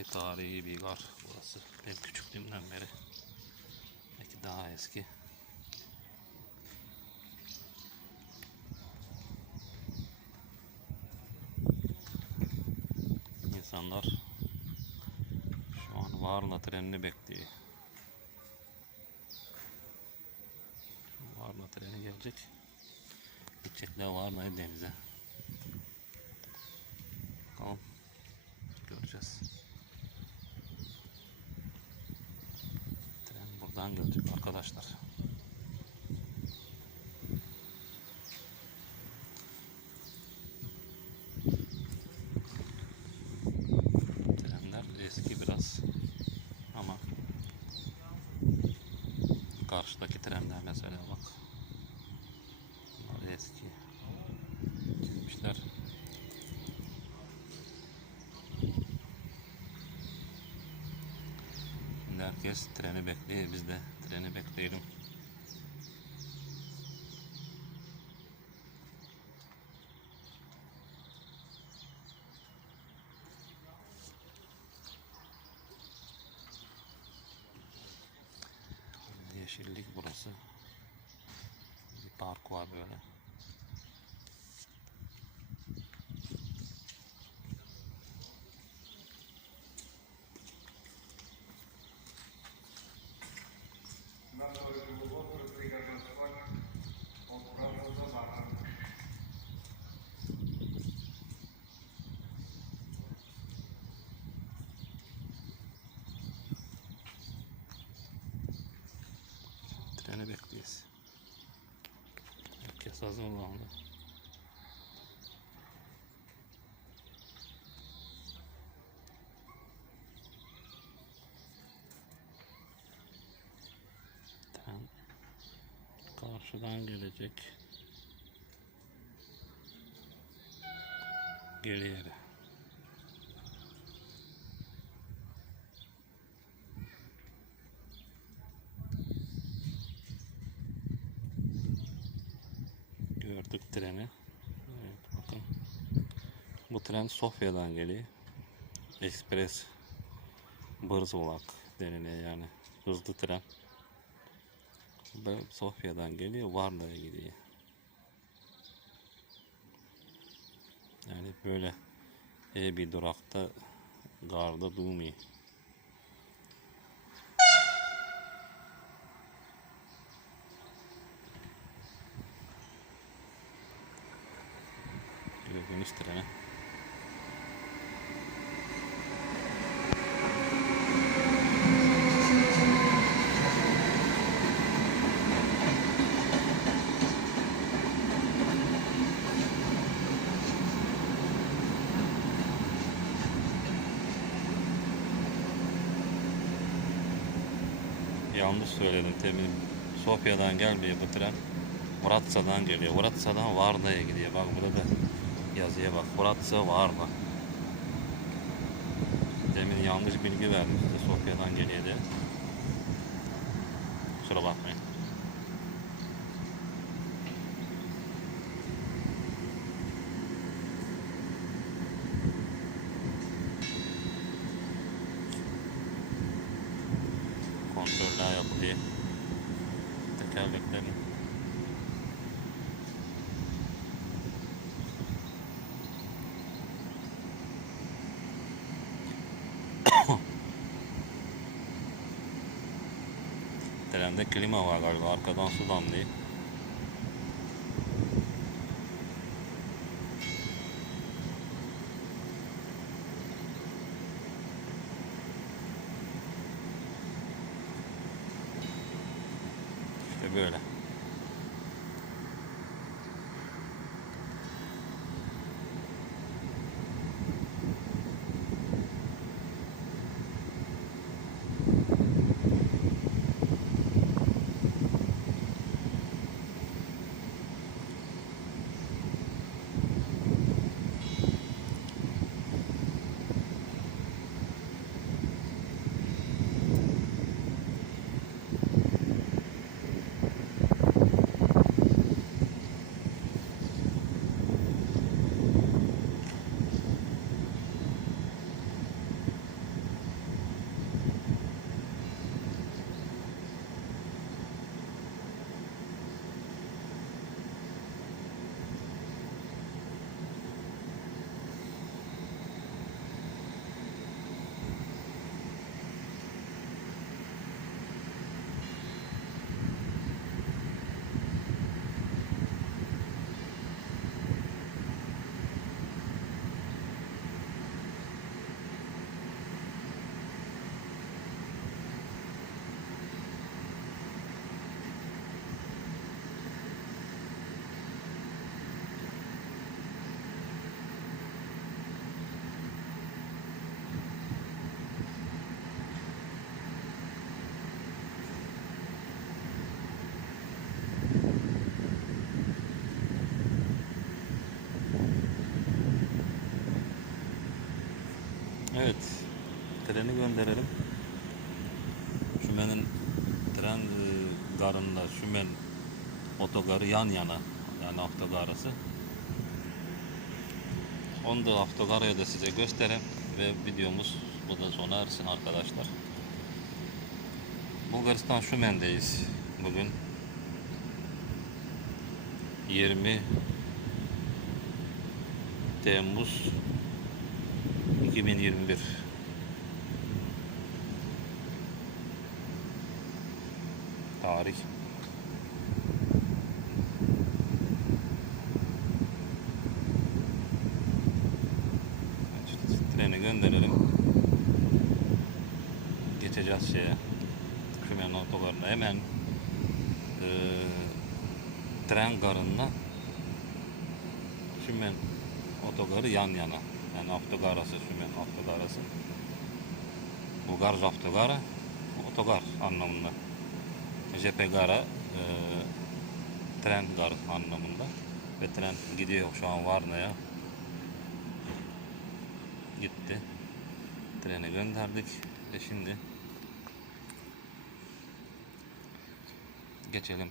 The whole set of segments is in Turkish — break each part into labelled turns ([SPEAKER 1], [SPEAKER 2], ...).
[SPEAKER 1] eski tarihi bir gar burası. Benim küçüklüğümden beri. Belki daha eski. İnsanlar şu an Varna trenini bekliyor. Varna treni gelecek. Gidecekler Varna'ya denize. Bakalım. Göreceğiz. Buradan gelecek arkadaşlar. Trenler eski biraz ama karşıdaki trenler mesela bak bunlar eski çizmişler Şimdi herkes treni bekliyor biz de treni bekleyelim Yeşillik burası. Bir park var böyle. Herkes hazırlandı. Tren karşıdan gelecek. Geriye Gördük treni. Evet, bakın. Bu tren Sofya'dan geliyor. Ekspres Bırzolak deniliyor yani. Hızlı tren. Böyle Sofya'dan geliyor, Varna'ya gidiyor. Yani böyle bir durakta garda durmuyor. Gördüğünüz trene. Yanlış söyledim temin. Sofya'dan gelmiyor bu tren. Vratsa'dan geliyor. Vratsa'dan Varna'ya gidiyor. Bak burada da yazıya bak. Vratsa Varna. Demin yanlış bilgi verdim size Sofya'dan geliyor diye. Kusura bakmayın. Kontroller yapılıyor. Tekerleklerin Trende klima var galiba arkadan su damlıyor. İşte böyle. Treni gönderelim. Şümen'in tren e, garında Şümen otogarı yan yana. Yani otogarısı. Onu da otogarı da size göstereyim ve videomuz burada sona ersin arkadaşlar. Bulgaristan Şümen'deyiz bugün. 20 Temmuz 2021 Tarih Treni gönderelim Geçeceğiz şeye Kümen otogarına hemen eee, tren garında Şümen otogarı yan yana. Yani otogarası Şümen otogarası. Bulgar otogarı otogar anlamında. JP gara e, tren gar anlamında. Ve tren gidiyor şu an Varna'ya. Gitti. Treni gönderdik. Ve şimdi geçelim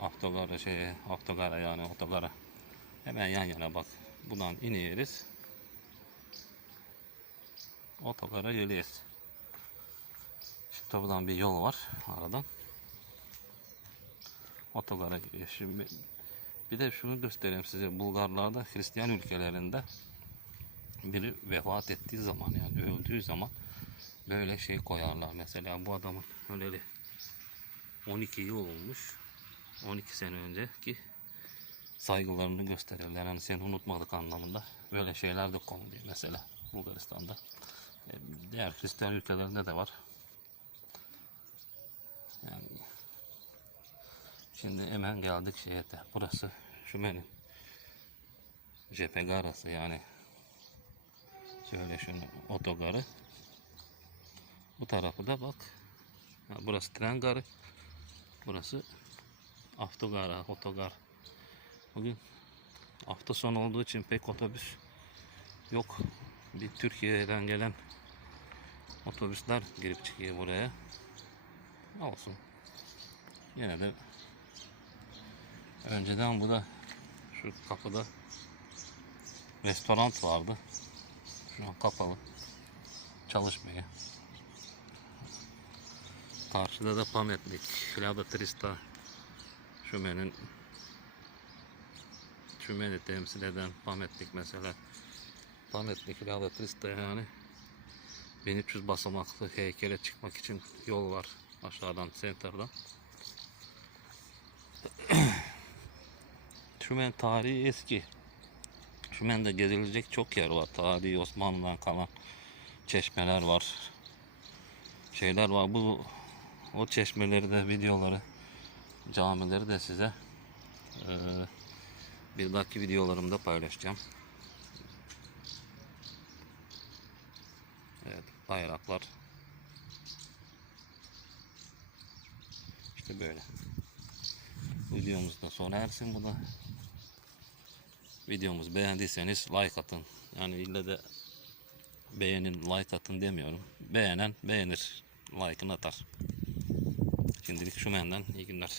[SPEAKER 1] Oktogara şeye, oktogara yani otogara. Hemen yan yana bak. Buradan iniyoruz. Otogara geliyoruz. Şimdi buradan bir yol var aradan. Otogara gidiyor. Şimdi bir de şunu göstereyim size. Bulgarlarda Hristiyan ülkelerinde biri vefat ettiği zaman yani öldüğü zaman böyle şey koyarlar. Mesela bu adamın öleli 12 yıl olmuş. 12 sene önceki saygılarını gösterirler. Yani seni unutmadık anlamında. Böyle şeyler de konuluyor mesela Bulgaristan'da. E, Diğer Hristiyan ülkelerinde de var. Yani şimdi hemen geldik şeye de. Burası Şümen'in cephe garası yani şöyle şunu otogarı. Bu tarafı da bak. Ha, burası tren garı. Burası Avtogar, otogar. Bugün hafta sonu olduğu için pek otobüs yok. Bir Türkiye'den gelen otobüsler girip çıkıyor buraya. Olsun. Yine de önceden bu da şu kapıda restoran vardı. Şu an kapalı. Çalışmıyor. Karşıda da Pametlik, Lada Trista Şümen'in Şümen'i temsil eden Pametlik mesela Pametlik Lada Trista yani 1300 basamaklı heykele çıkmak için yol var aşağıdan center'dan. Şümen tarihi eski. Şümen'de gezilecek çok yer var. Tarihi Osmanlı'dan kalan çeşmeler var. Şeyler var. Bu o çeşmeleri de videoları camileri de size eee, bir dahaki videolarımda paylaşacağım. Evet, bayraklar. İşte böyle. Videomuz da sona ersin bu da. Videomuzu beğendiyseniz like atın. Yani ille de beğenin, like atın demiyorum. Beğenen beğenir. Like'ını atar. Şimdilik şu menden iyi günler.